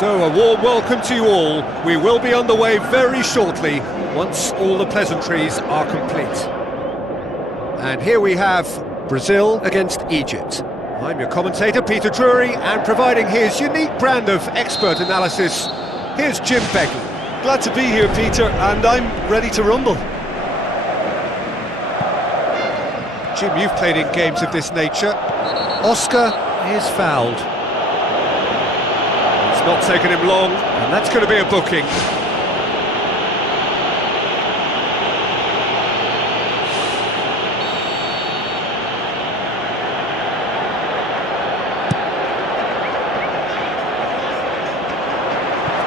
So, a warm welcome to you all. We will be on the way very shortly, once all the pleasantries are complete. And here we have Brazil against Egypt. I'm your commentator, Peter Drury, and providing his unique brand of expert analysis, here's Jim Begley. Glad to be here, Peter, and I'm ready to rumble. Jim, you've played in games of this nature. Oscar is fouled. It's not taken him long, and that's going to be a booking.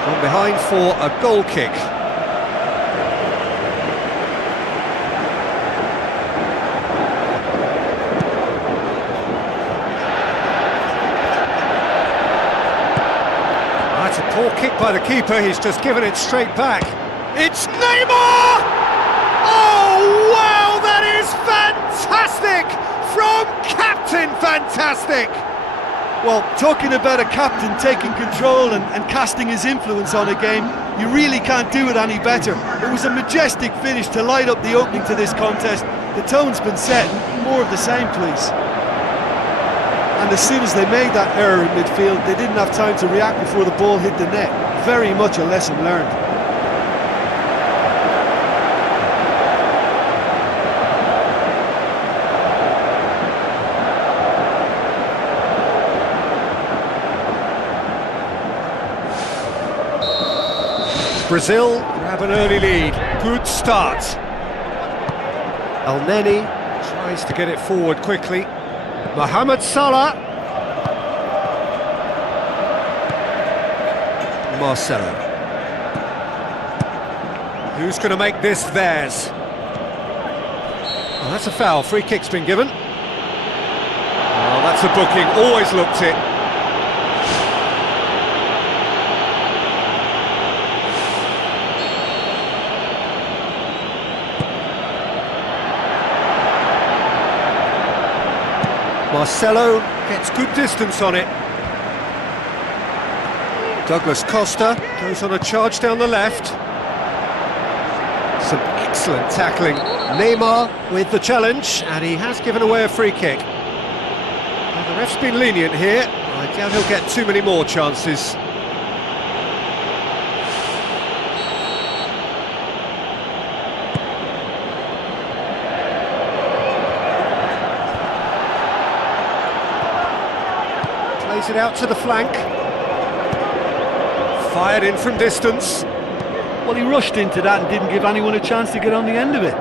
Gone behind for a goal kick. That's a poor kick by the keeper, he's just given it straight back. It's Neymar! Oh, wow, that is fantastic! From Captain Fantastic! Well, talking about a captain taking control and casting his influence on a game, you really can't do it any better. It was a majestic finish to light up the opening to this contest. The tone's been set, more of the same, please. And as soon as they made that error in midfield, they didn't have time to react before the ball hit the net. Very much a lesson learned. Brazil grab an early lead. Good start. El-Neni tries to get it forward quickly. Mohamed Salah. Marcelo. Who's going to make this theirs? Oh, that's a foul. Free kick's been given. Oh, that's a booking. Always looked it. Marcelo gets good distance on it. Douglas Costa goes on a charge down the left. Some excellent tackling. Neymar with the challenge, and he has given away a free kick. Well, the ref's been lenient here. I doubt he'll get too many more chances. Plays it out to the flank. Fired in from distance. Well, he rushed into that and didn't give anyone a chance to get on the end of it.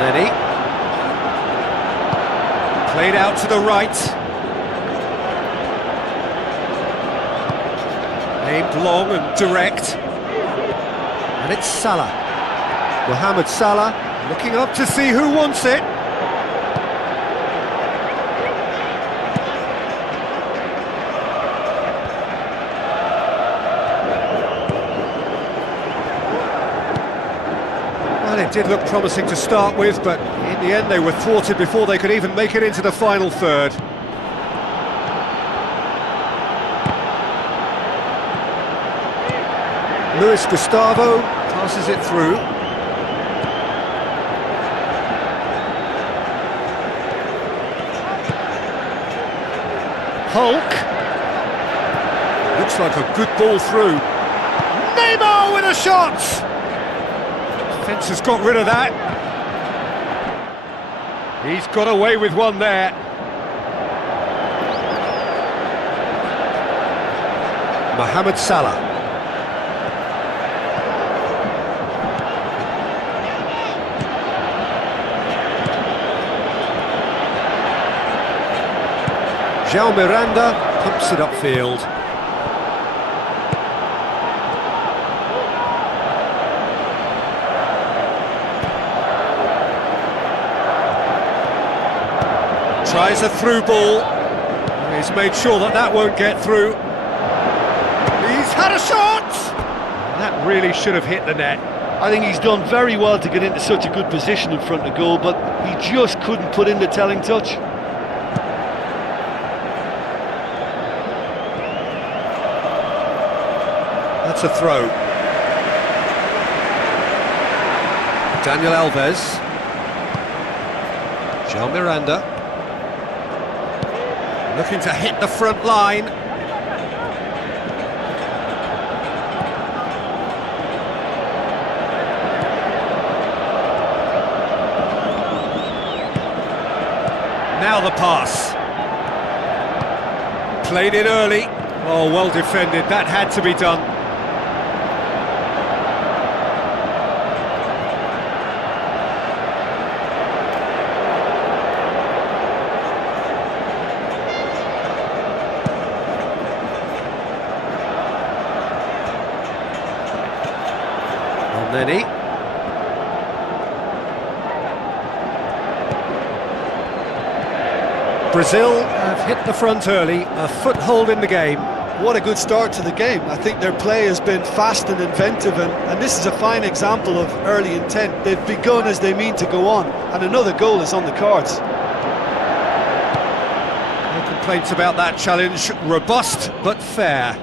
Lenny. Played out to the right. Aimed long and direct. And it's Salah. Mohamed Salah looking up to see who wants it. Well, it did look promising to start with, but in the end they were thwarted before they could even make it into the final third. Luis Gustavo passes it through. Hulk. Looks like a good ball through. Neymar with a shot! Defence has got rid of that. He's got away with one there. Mohamed Salah. João Miranda pumps it upfield. Tries a through ball. He's made sure that that won't get through. He's had a shot! That really should have hit the net. I think he's done very well to get into such a good position in front of goal, but he just couldn't put in the telling touch. That's a throw. Daniel Alves. João Miranda. Looking to hit the front line. Now the pass. Played it early. Oh, well defended. That had to be done. Nenny. Brazil have hit the front early, a foothold in the game. What a good start to the game. I think their play has been fast and inventive, and this is a fine example of early intent. They've begun as they mean to go on, and another goal is on the cards. No complaints about that challenge. Robust but fair.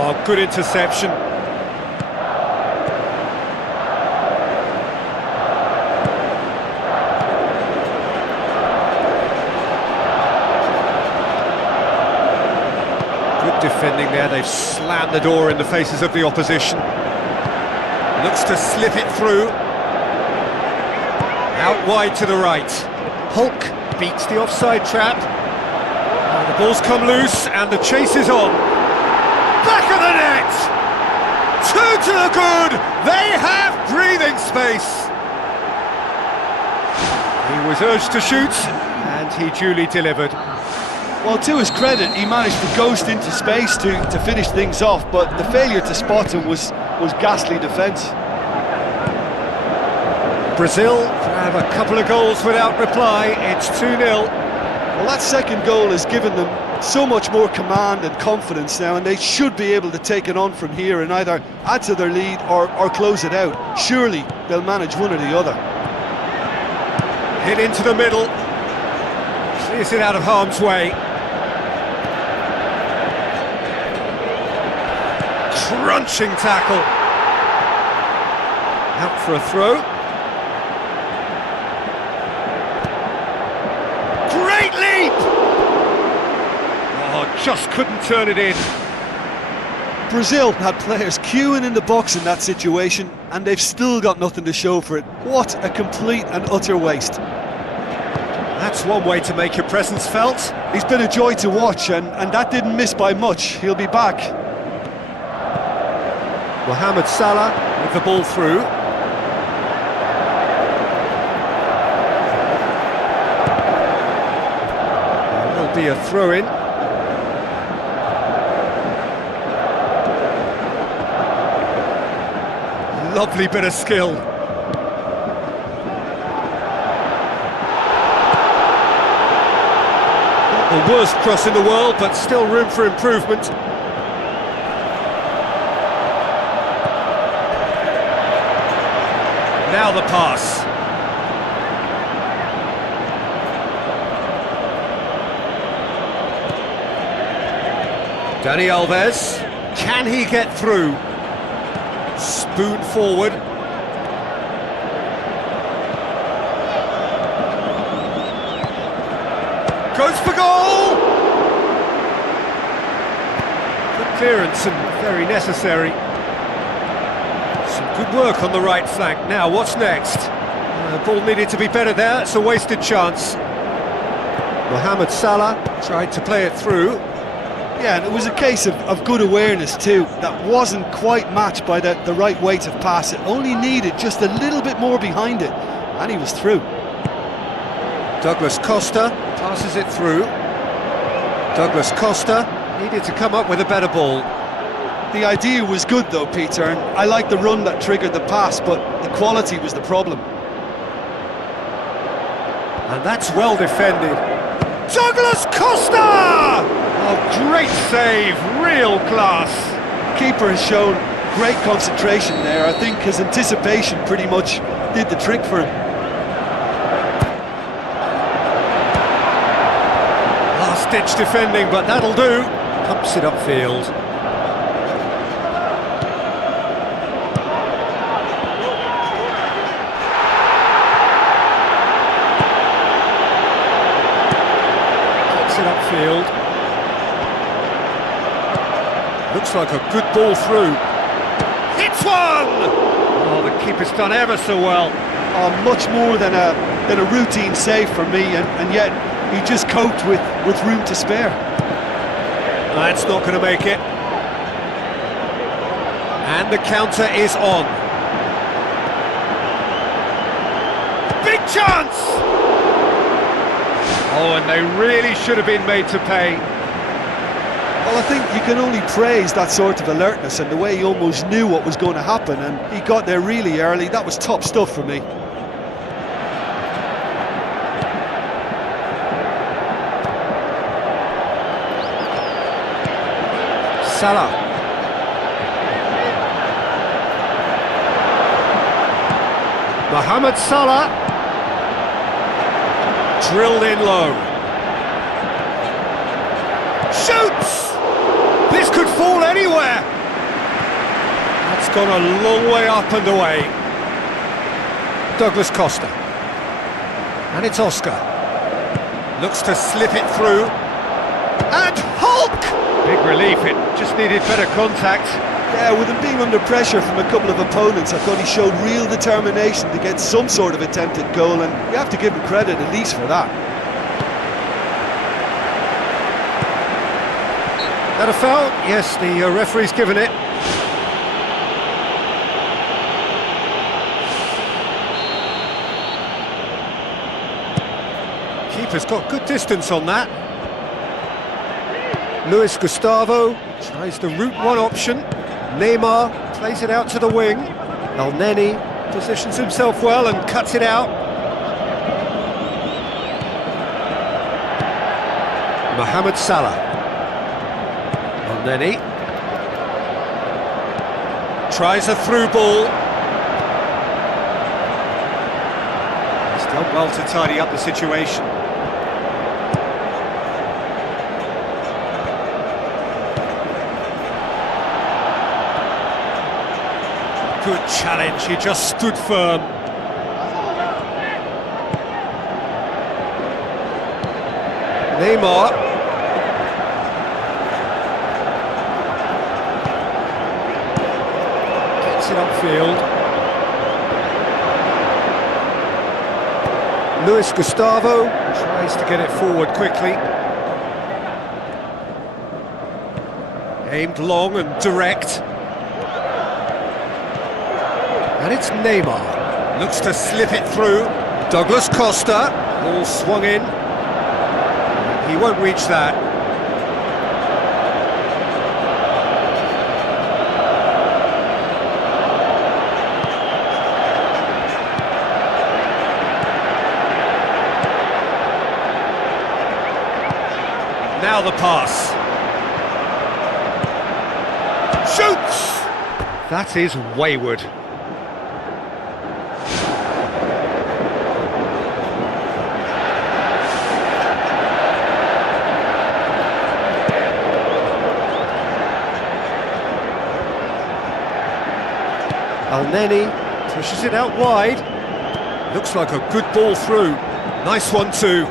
Oh, good interception. Good defending there. They've slammed the door in the faces of the opposition. Looks to slip it through. Out wide to the right. Hulk beats the offside trap. Oh, the ball's come loose and the chase is on. Back of the net! Two to the good! They have breathing space! He was urged to shoot, and he duly delivered. Well, to his credit, he managed to ghost into space to finish things off, but the failure to spot him was ghastly defence. Brazil have a couple of goals without reply. It's 2-0. Well, that second goal has given them so much more command and confidence now, and they should be able to take it on from here and either add to their lead or close it out. Surely they'll manage one or the other. Hit into the middle. Clears it out of harm's way. Crunching tackle. Out for a throw. Great leap! Oh, just couldn't turn it in. Brazil had players queuing in the box in that situation, and they've still got nothing to show for it. What a complete and utter waste. That's one way to make your presence felt. He's been a joy to watch, and that didn't miss by much. He'll be back. Mohamed Salah with the ball through. There'll be a throw-in. Lovely bit of skill. Not the worst cross in the world, but still room for improvement. Now the pass. Dani Alves, can he get through? Spoon forward. Goes for goal! Good clearance and very necessary. Some good work on the right flank. Now, what's next? Ball needed to be better there. It's a wasted chance. Mohamed Salah tried to play it through. Yeah, and it was a case of good awareness too. That wasn't quite matched by the right weight of pass. It only needed just a little bit more behind it, and he was through. Douglas Costa passes it through. Douglas Costa needed to come up with a better ball. The idea was good though, Peter, and I like the run that triggered the pass, but the quality was the problem. And that's well defended. Douglas Costa! Oh, great save, real class. Keeper has shown great concentration there. I think his anticipation pretty much did the trick for him. Last-ditch defending, but that'll do. Pumps it upfield. Puts it upfield. Looks like a good ball through. Hits one! Oh, the keeper's done ever so well. Oh, much more than a routine save for me, and yet he just coped with room to spare. That's not going to make it. And the counter is on. Big chance! Oh, and they really should have been made to pay. Well, I think you can only praise that sort of alertness and the way he almost knew what was going to happen, and he got there really early. That was top stuff for me. Salah. Mohamed Salah. Drilled in low. Shoots! This could fall anywhere! That's gone a long way up and away. Douglas Costa. And it's Oscar. Looks to slip it through. And Hulk! Big relief, it just needed better contact. Yeah, with him being under pressure from a couple of opponents, I thought he showed real determination to get some sort of attempted goal, and you have to give him credit at least for that. That a foul? Yes, the referee's given it. Keeper's got good distance on that. Luis Gustavo tries the route one option. Neymar plays it out to the wing. El Neni positions himself well and cuts it out. Mohamed Salah. El Neni tries a through ball. He's done well to tidy up the situation. Good challenge, he just stood firm. Neymar. Gets it upfield. Luis Gustavo tries to get it forward quickly. Aimed long and direct. And it's Neymar. Looks to slip it through. Douglas Costa. Ball swung in. He won't reach that. Now the pass. Shoots! That is wayward. El Neni pushes it out wide. Looks like a good ball through. Nice one too.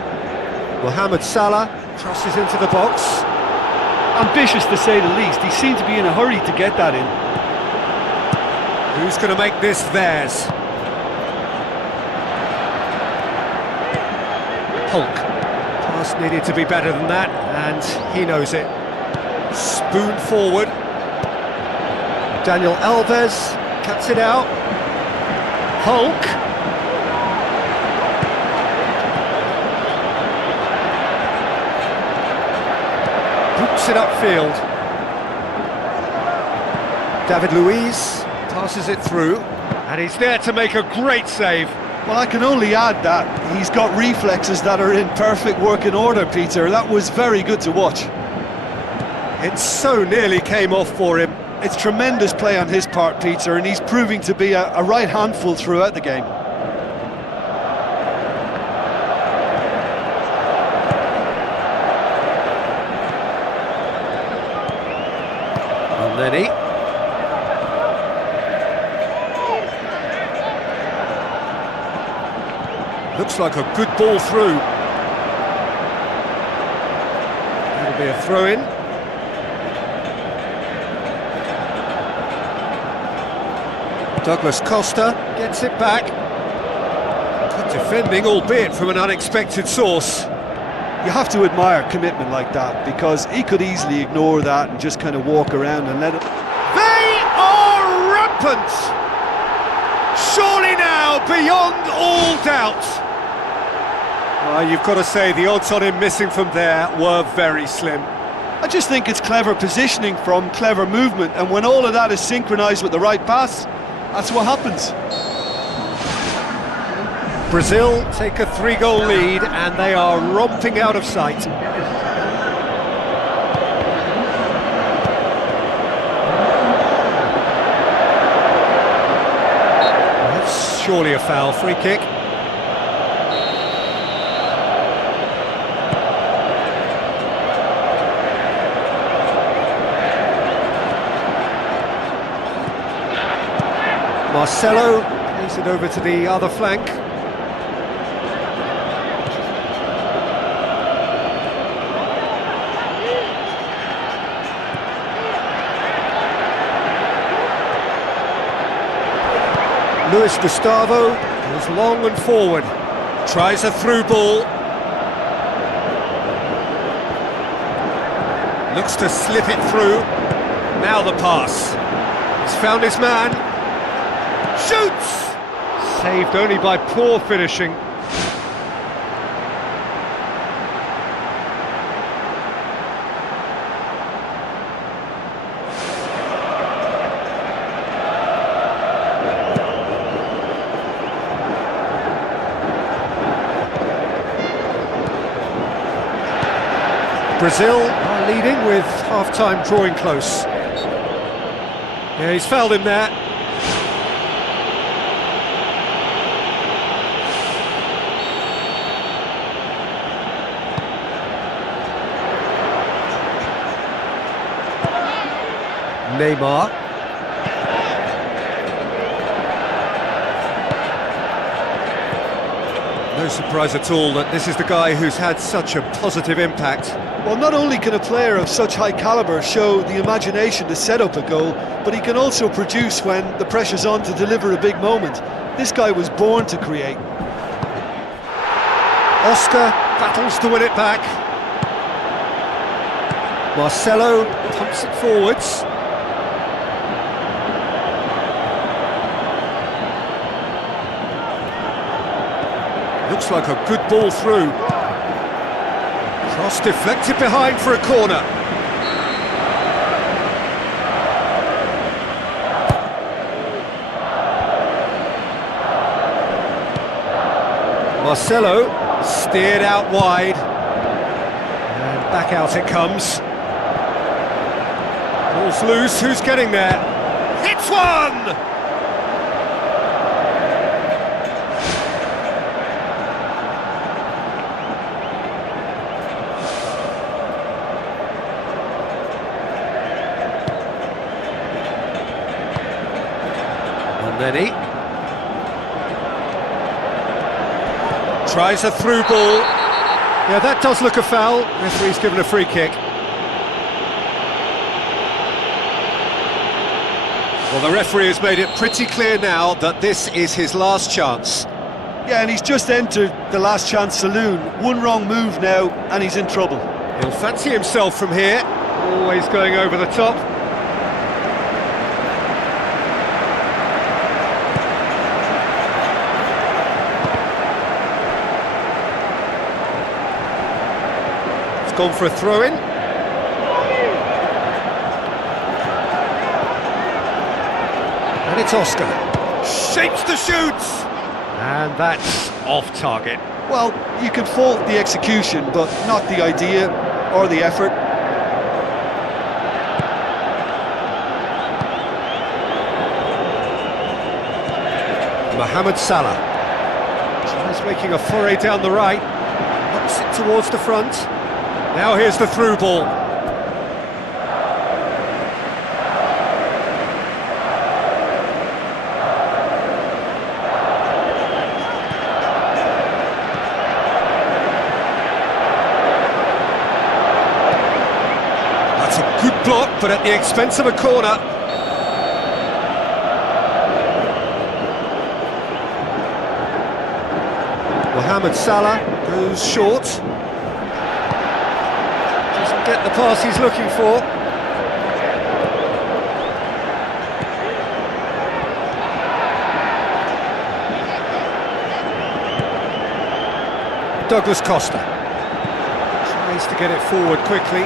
Mohamed Salah crosses into the box. Ambitious to say the least. He seemed to be in a hurry to get that in. Who's going to make this theirs? Hulk. Pass needed to be better than that, and he knows it. Spoon forward. Daniel Alves cuts it out. Hulk. Boots it upfield. David Luiz passes it through, and he's there to make a great save. Well, I can only add that he's got reflexes that are in perfect working order, Peter. That was very good to watch. It so nearly came off for him. It's tremendous play on his part, Peter, and he's proving to be a right handful throughout the game. And then he... Looks like a good ball through. That'll be a throw-in. Douglas Costa gets it back. Good defending, albeit from an unexpected source. You have to admire commitment like that, because he could easily ignore that and just kind of walk around and let it... They are rampant! Surely now, beyond all doubt. You've got to say, the odds on him missing from there were very slim. I just think it's clever positioning from clever movement, and when all of that is synchronised with the right pass, that's what happens. Brazil take a 3-goal lead and they are romping out of sight. That's surely a foul. Free kick. Marcelo plays it over to the other flank. Luis Gustavo goes long and forward, tries a through ball. Looks to slip it through. Now the pass. He's found his man. Shoots! Saved only by poor finishing. Brazil are leading with half-time drawing close. Yeah, he's fouled him there. Neymar. No surprise at all that this is the guy who's had such a positive impact. Well, not only can a player of such high calibre show the imagination to set up a goal, but he can also produce when the pressure's on to deliver a big moment. This guy was born to create. Oscar battles to win it back. Marcelo pumps it forwards. Looks like a good ball through. Cross deflected behind for a corner. Marcelo steered out wide. And back out it comes. Ball's loose, who's getting there? Hits one! Then he tries a through ball. Yeah, that does look a foul. Referee's given a free kick. Well, the referee has made it pretty clear now that this is his last chance. Yeah, and he's just entered the last chance saloon. One wrong move now, and he's in trouble. He'll fancy himself from here. Always going over the top. Gone for a throw-in. And it's Oscar. Shapes the shoots! And that's off target. Well, you can fault the execution, but not the idea or the effort. Mohamed Salah. Tries making a foray down the right. Ups it towards the front. Now here's the through ball. That's a good block, but at the expense of a corner. Mohamed Salah goes short. Doesn't get the pass he's looking for. Douglas Costa tries to get it forward quickly.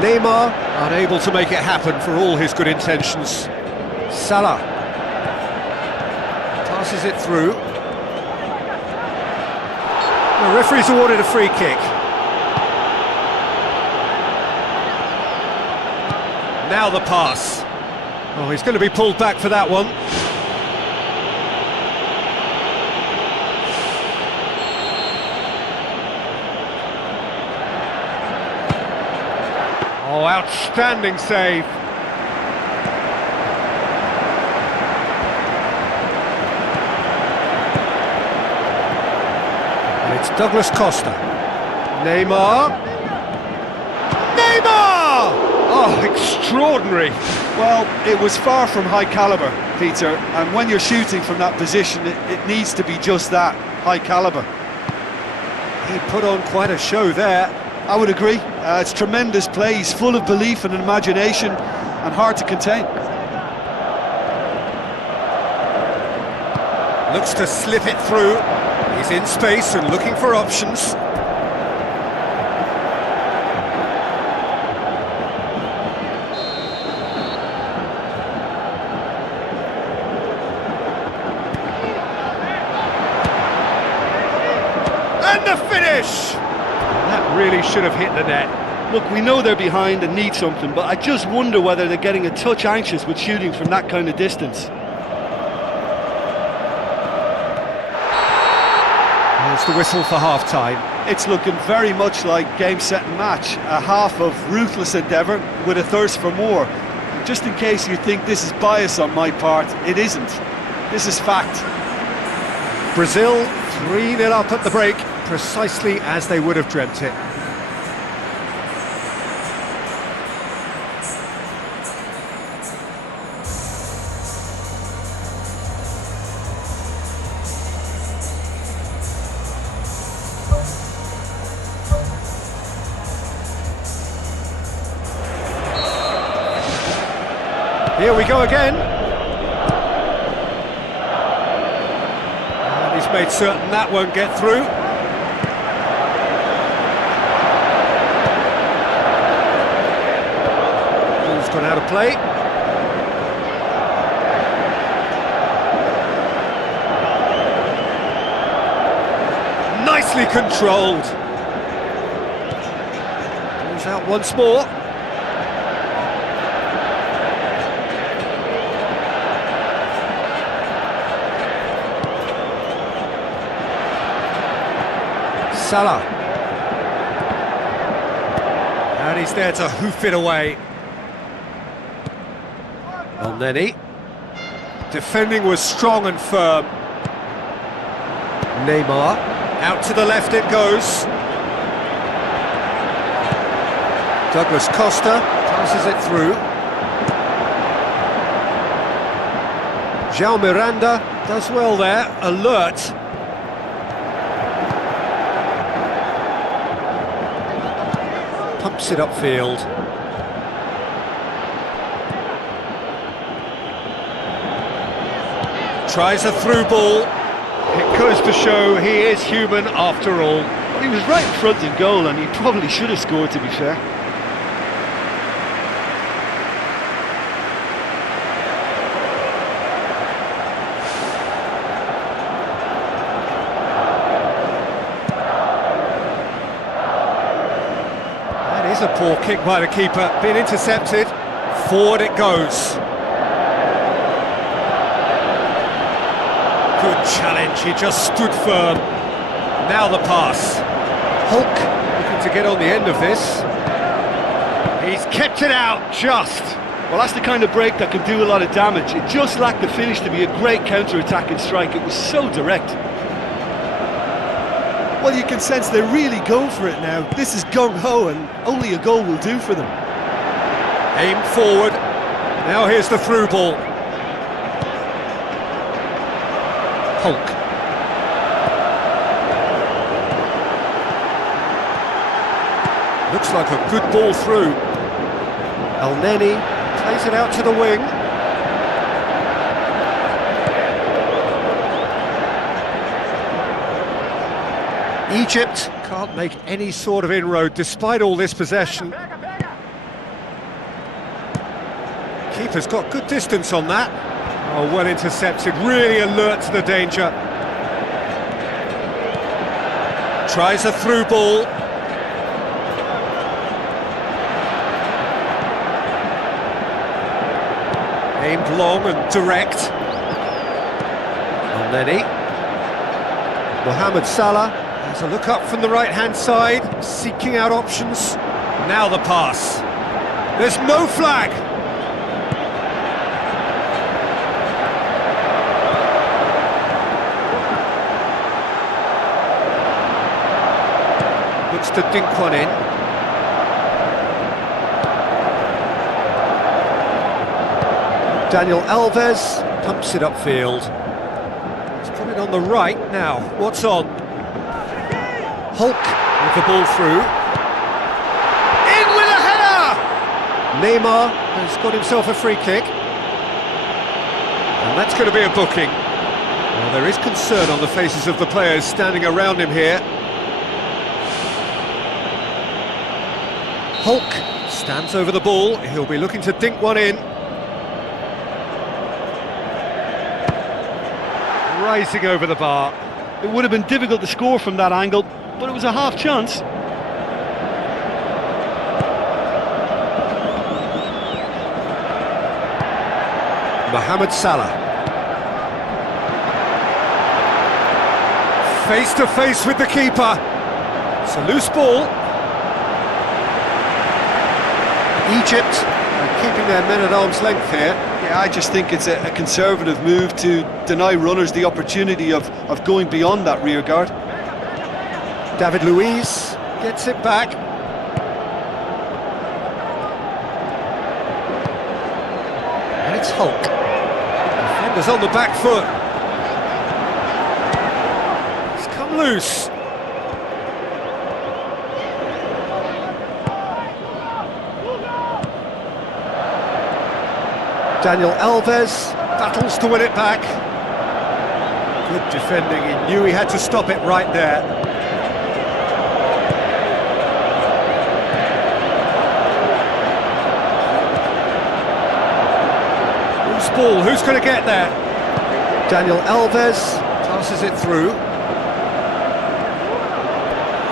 Neymar unable to make it happen for all his good intentions. Salah passes it through. The referee's awarded a free kick. Now the pass. Oh, he's going to be pulled back for that one. Oh, outstanding save. It's Douglas Costa. Neymar. Neymar! Oh, extraordinary. Well, it was far from high calibre, Peter, and when you're shooting from that position, it needs to be just that, high calibre. He put on quite a show there. I would agree. It's tremendous play. He's full of belief and imagination and hard to contain. Looks to slip it through. He's in space and looking for options. And the finish! That really should have hit the net. Look, we know they're behind and need something, but I just wonder whether they're getting a touch anxious with shooting from that kind of distance. There's the whistle for half-time. It's looking very much like game, set and match. A half of ruthless endeavour with a thirst for more. Just in case you think this is bias on my part, it isn't. This is fact. Brazil 3-0 up at the break, precisely as they would have dreamt it. Here we go again. And he's made certain that won't get through. Ball's gone out of play. Nicely controlled. Ball's out once more. Salah. And he's there to hoof it away. Elneny. Defending was strong and firm. Neymar. Out to the left it goes. Douglas Costa passes it through. João Miranda does well there, alert. Pumps it upfield. Tries a through ball. It goes to show he is human after all. Well, he was right in front in goal and he probably should have scored, to be fair. A poor kick by the keeper, been intercepted. Forward it goes. Good challenge, he just stood firm. Now the pass. Hulk looking to get on the end of this. He's kept it out, just. Well, that's the kind of break that can do a lot of damage. It just lacked the finish to be a great counter-attacking strike. It was so direct. Well, you can sense they're really going for it now. This is gung-ho, and only a goal will do for them. Aimed forward. Now here's the through ball. Hulk. Looks like a good ball through. El Neni plays it out to the wing. Egypt can't make any sort of inroad despite all this possession. Keeper's got good distance on that. Oh, well intercepted, really alert to the danger. Tries a through ball. Aimed long and direct. El Neni. Mohamed Salah has a look up from the right-hand side, seeking out options. Now the pass. There's no flag. Looks to dink one in. Daniel Alves pumps it upfield. He's put it on the right now. What's on? Hulk with the ball through. In with a header! Neymar has got himself a free kick. And that's going to be a booking. Well, there is concern on the faces of the players standing around him here. Hulk stands over the ball. He'll be looking to dink one in. Rising over the bar. It would have been difficult to score from that angle, but it was a half chance. Mohamed Salah. Face to face with the keeper. It's a loose ball. Egypt are keeping their men at arm's length here. Yeah, I just think it's a conservative move to deny runners the opportunity of going beyond that rear guard. David Luiz gets it back. And it's Hulk. Defenders on the back foot. It's come loose. Daniel Alves battles to win it back. Good defending, he knew he had to stop it right there. Loose ball, who's going to get there? Daniel Alves passes it through.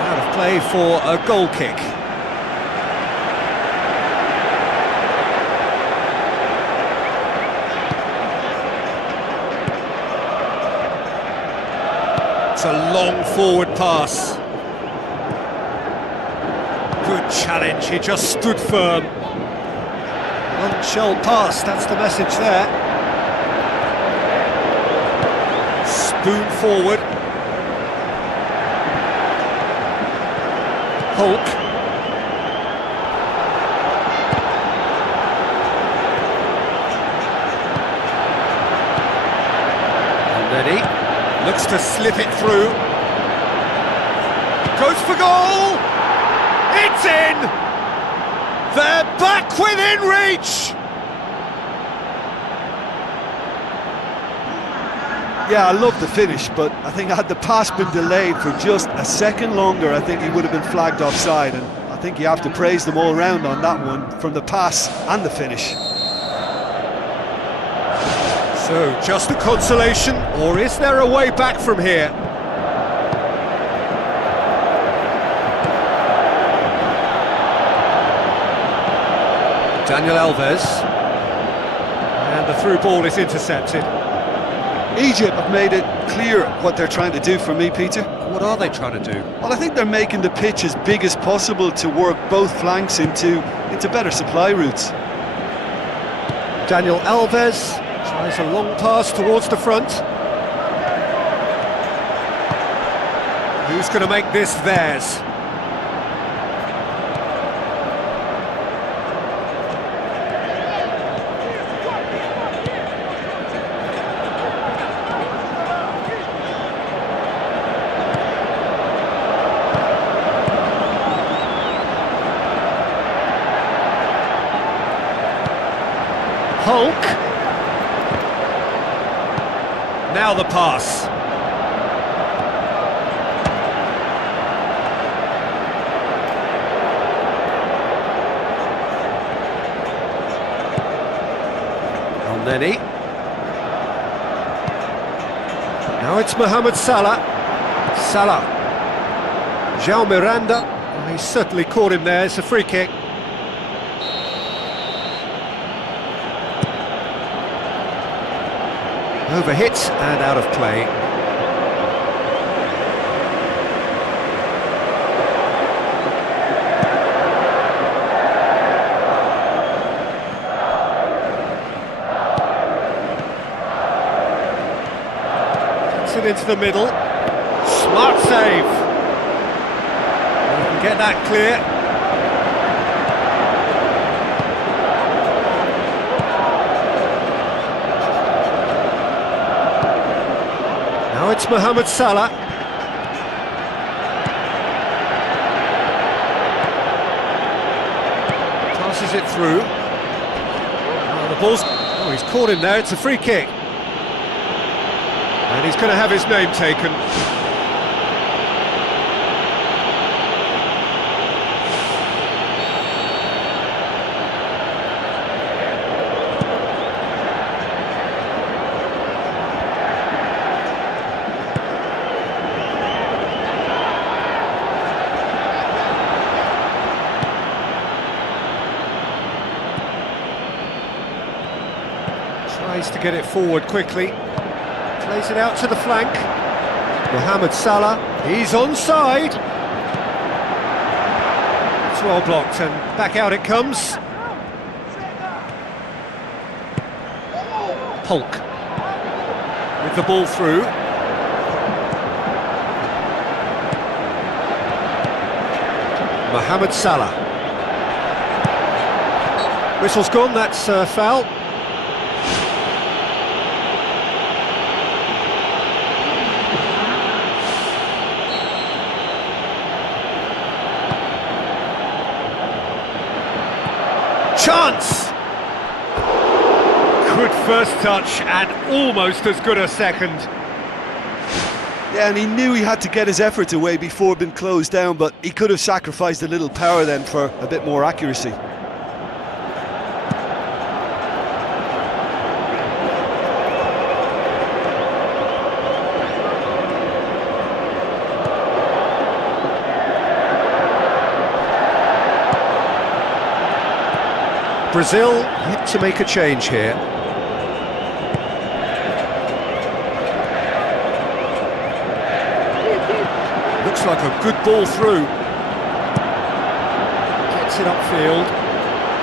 Out of play for a goal kick. It's a long forward pass. Good challenge, he just stood firm. One shell pass, that's the message there. Spoon forward. Hulk. And Neni. Looks to slip it through. Goes for goal! It's in! They're back within reach! Yeah, I love the finish, but I think had the pass been delayed for just a second longer, I think he would have been flagged offside, and I think you have to praise them all round on that one, from the pass and the finish. So, just a consolation, or is there a way back from here? Daniel Alves. And the through ball is intercepted. Egypt have made it clear what they're trying to do for me, Peter. What are they trying to do? Well, I think they're making the pitch as big as possible to work both flanks into better supply routes. Daniel Alves tries a long pass towards the front. Who's going to make this theirs? Hulk. Now the pass. Neni. Now it's Mohamed Salah. Salah. João Miranda. Oh, he certainly caught him there. It's a free kick. Overhit and out of play. It into the middle. Smart save. We can get that clear. Now it's Mohamed Salah. Passes it through. Oh, the ball's... Oh, he's caught him there. It's a free kick. And he's going to have his name taken. Tries to get it forward quickly. Plays it out to the flank. Mohamed Salah, he's onside. It's well blocked and back out it comes. Hulk with the ball through. Mohamed Salah. Whistle's gone, that's a foul. Chance! Good first touch and almost as good a second. Yeah, and he knew he had to get his efforts away before being closed down, but he could have sacrificed a little power then for a bit more accuracy. Brazil need to make a change here. Looks like a good ball through. Gets it upfield.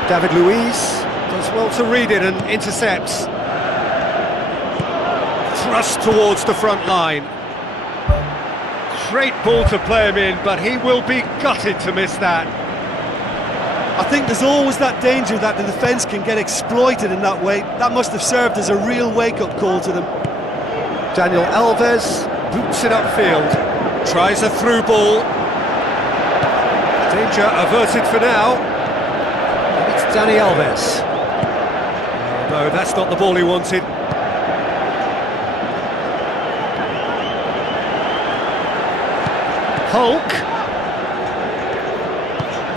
David Luiz does well to read it and intercepts. Thrust towards the front line. Great ball to play him in, but he will be gutted to miss that. I think there's always that danger that the defence can get exploited in that way. That must have served as a real wake-up call to them. Daniel Alves boots it upfield, tries a through ball. Danger averted for now. And it's Dani Alves. No, that's not the ball he wanted. Hulk.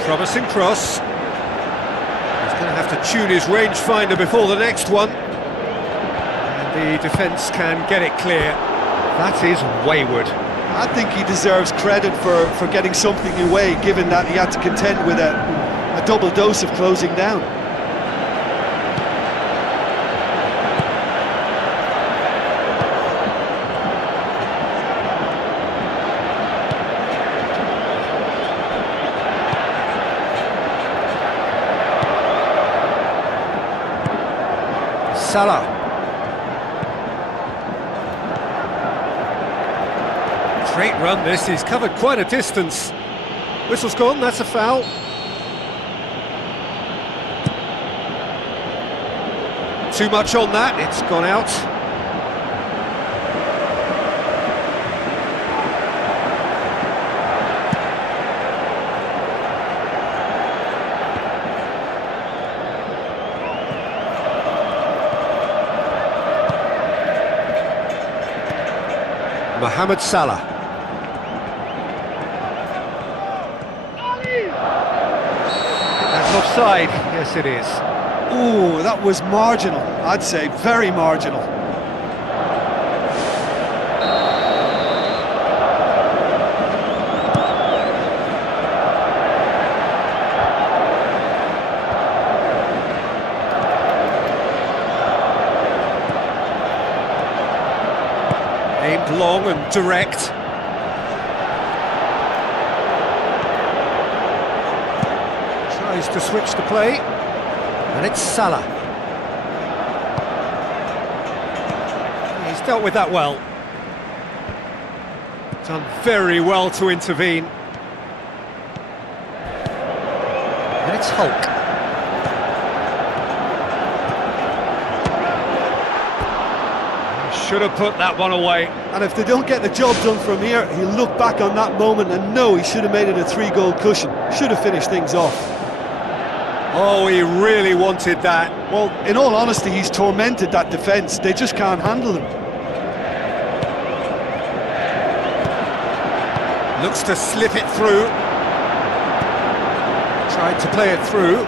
Promising cross. He's going to have to tune his rangefinder before the next one. And the defence can get it clear. That is wayward. I think he deserves credit for getting something away, given that he had to contend with a double dose of closing down. Salah. Great run this, he's covered quite a distance. Whistle's gone, that's a foul. Too much on that, it's gone out. Mohamed Salah. That's offside, yes it is. Ooh, that was marginal, I'd say, very marginal. Aimed long and direct. Tries to switch the play. And it's Salah. He's dealt with that well. Done very well to intervene. And it's Hulk. Should have put that one away. And if they don't get the job done from here, he'll look back on that moment and know he should have made it a 3-goal cushion. Should have finished things off. Oh, he really wanted that. Well, in all honesty, he's tormented that defence. They just can't handle him. Looks to slip it through. Tried to play it through.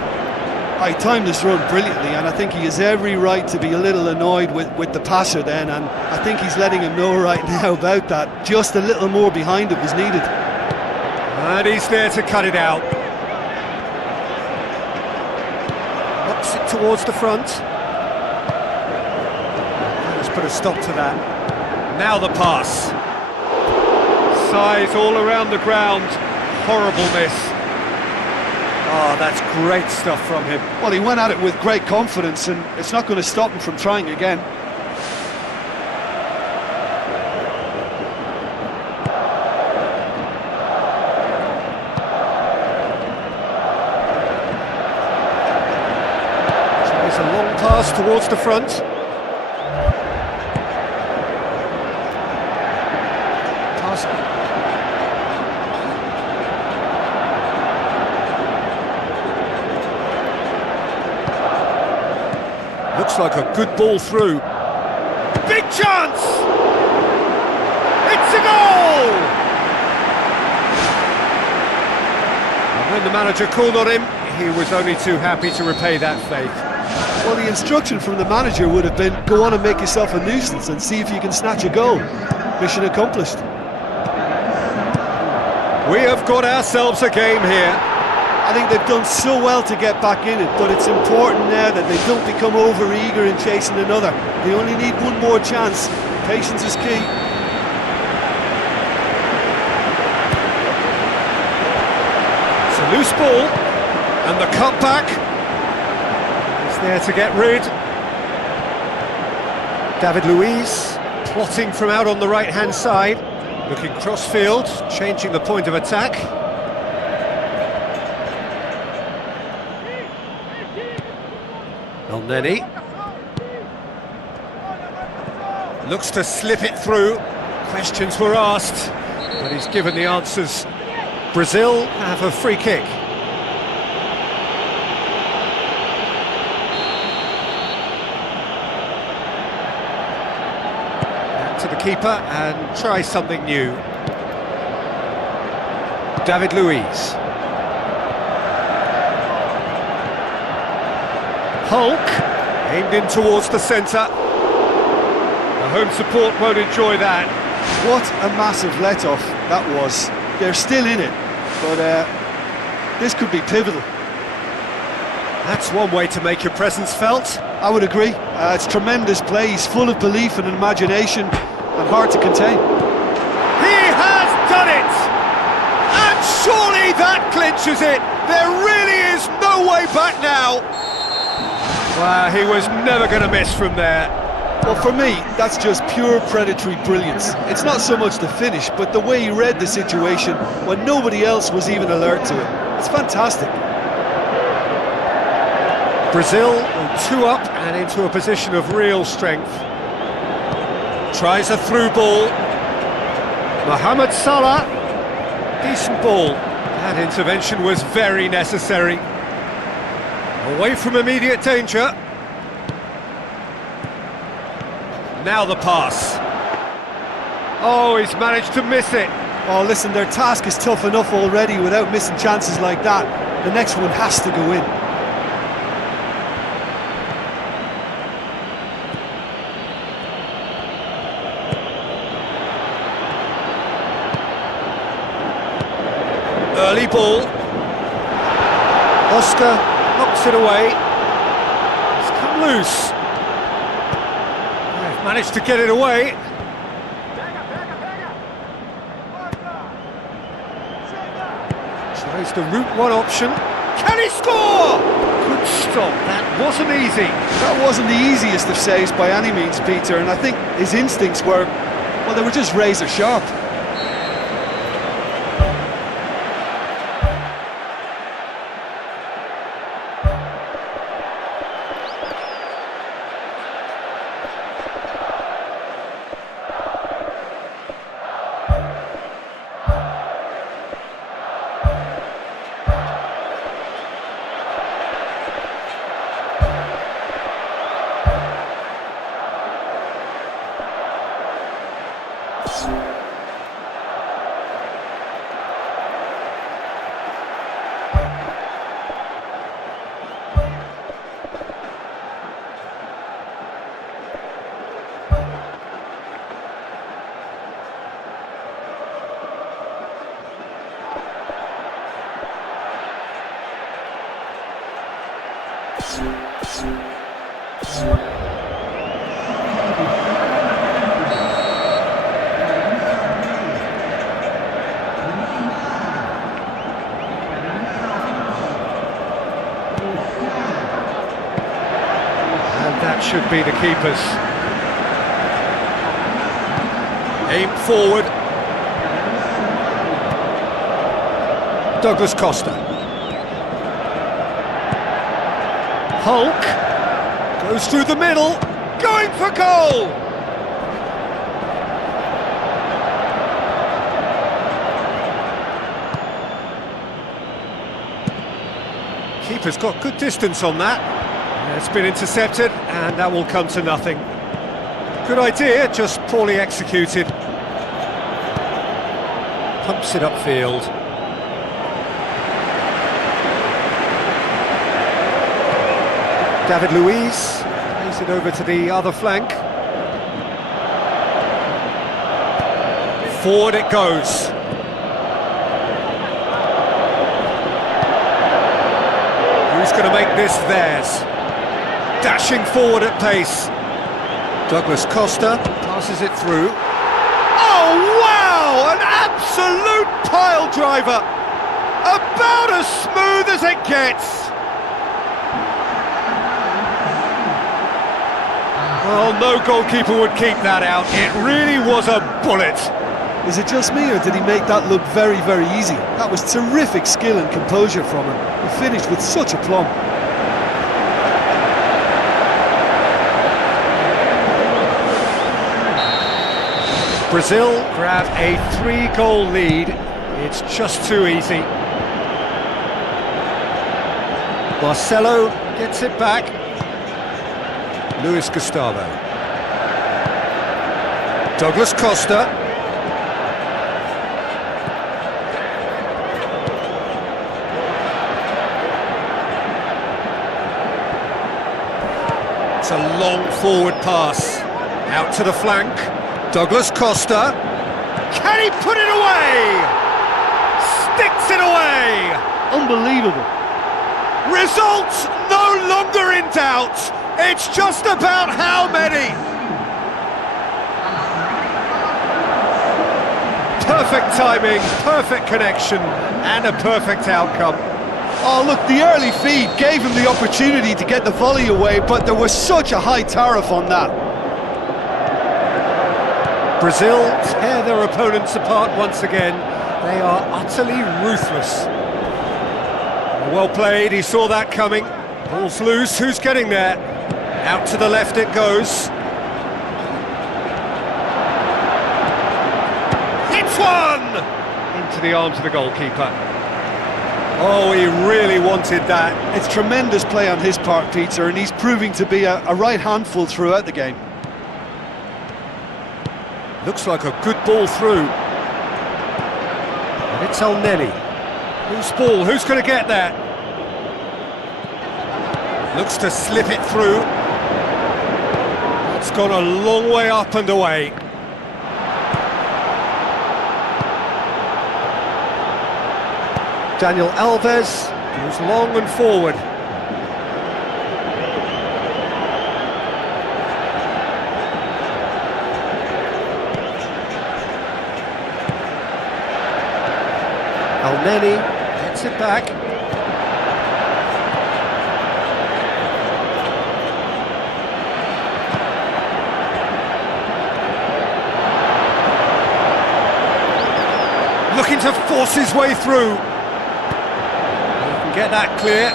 He timed this run brilliantly, and I think he has every right to be a little annoyed with the passer then, and I think he's letting him know right now about that. Just a little more behind it was needed. And he's there to cut it out. Knocks it towards the front. Let's put a stop to that. Now the pass. Size all around the ground. Horrible miss. Oh, that's great stuff from him. Well, he went at it with great confidence, and it's not going to stop him from trying again. Tries a long pass towards the front. Pass. Looks like a good ball through. Big chance! It's a goal! And when the manager called on him, he was only too happy to repay that faith. Well, the instruction from the manager would have been, go on and make yourself a nuisance and see if you can snatch a goal. Mission accomplished. We have got ourselves a game here. I think they've done so well to get back in it, but it's important now that they don't become over-eager in chasing another. They only need one more chance. Patience is key. It's a loose ball, and the cutback is there to get rid. David Luiz plotting from out on the right-hand side, looking cross-field, changing the point of attack. Elneny looks to slip it through. Questions were asked, but he's given the answers. Brazil have a free kick. Back to the keeper and try something new. David Luiz. Hulk, aimed in towards the centre. The home support won't enjoy that. What a massive let-off that was. They're still in it, but this could be pivotal. That's one way to make your presence felt. I would agree. It's tremendous play. He's full of belief and imagination and hard to contain. He has done it! And surely that clinches it. There really is no way back now. Well, he was never going to miss from there. Well, for me, that's just pure predatory brilliance. It's not so much the finish, but the way he read the situation when nobody else was even alert to it. It's fantastic. Brazil 2 up and into a position of real strength. Tries a through ball. Mohamed Salah. Decent ball. That intervention was very necessary. Away from immediate danger. Now the pass. Oh, he's managed to miss it. Oh, listen, their task is tough enough already without missing chances like that. The next one has to go in. Early ball. Oscar knocks it away. It's come loose. They've managed to get it away. Tries the route one option. Can he score? Good stop. That wasn't easy. That wasn't the easiest of saves by any means, Peter, and I think his instincts were, well, they were just razor sharp. That should be the keepers. Aim forward. Douglas Costa. Hulk goes through the middle, going for goal! Keeper's got good distance on that. It's been intercepted, and that will come to nothing. Good idea, just poorly executed. Pumps it upfield. David Luiz plays it over to the other flank. Forward it goes. Who's going to make this theirs? Dashing forward at pace. Douglas Costa passes it through. Oh, wow! An absolute pile driver! About as smooth as it gets! Well, no goalkeeper would keep that out. It really was a bullet. Is it just me, or did he make that look very, very easy? That was terrific skill and composure from him. He finished with such aplomb. Brazil grab a 3-goal lead. It's just too easy. Marcelo gets it back. Luis Gustavo. Douglas Costa. It's a long forward pass. Out to the flank. Douglas Costa. Can he put it away? Sticks it away! Unbelievable. Results no longer in doubt. It's just about how many. Perfect timing, perfect connection, and a perfect outcome. Oh, look, the early feed gave him the opportunity to get the volley away, but there was such a high tariff on that. Brazil tear their opponents apart once again. They are utterly ruthless. Well played, he saw that coming. Ball's loose, who's getting there? Out to the left it goes. It's one! Into the arms of the goalkeeper. Oh, he really wanted that. It's tremendous play on his part, Peter, and he's proving to be a right handful throughout the game. Looks like a good ball through. And it's El Neni. Who's ball? Who's going to get that? Looks to slip it through. It's gone a long way up and away. Daniel Alves goes long and forward. El Neni gets it back. Looking to force his way through. Get that clear.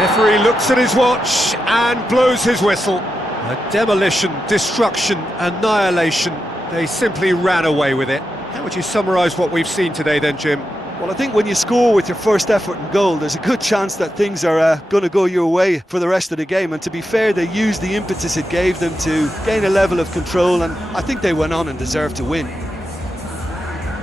Referee looks at his watch and blows his whistle. A demolition, destruction, annihilation. They simply ran away with it. How would you summarise what we've seen today then, Jim? Well, I think when you score with your first effort and goal, there's a good chance that things are going to go your way for the rest of the game. And to be fair, they used the impetus it gave them to gain a level of control, and I think they went on and deserved to win.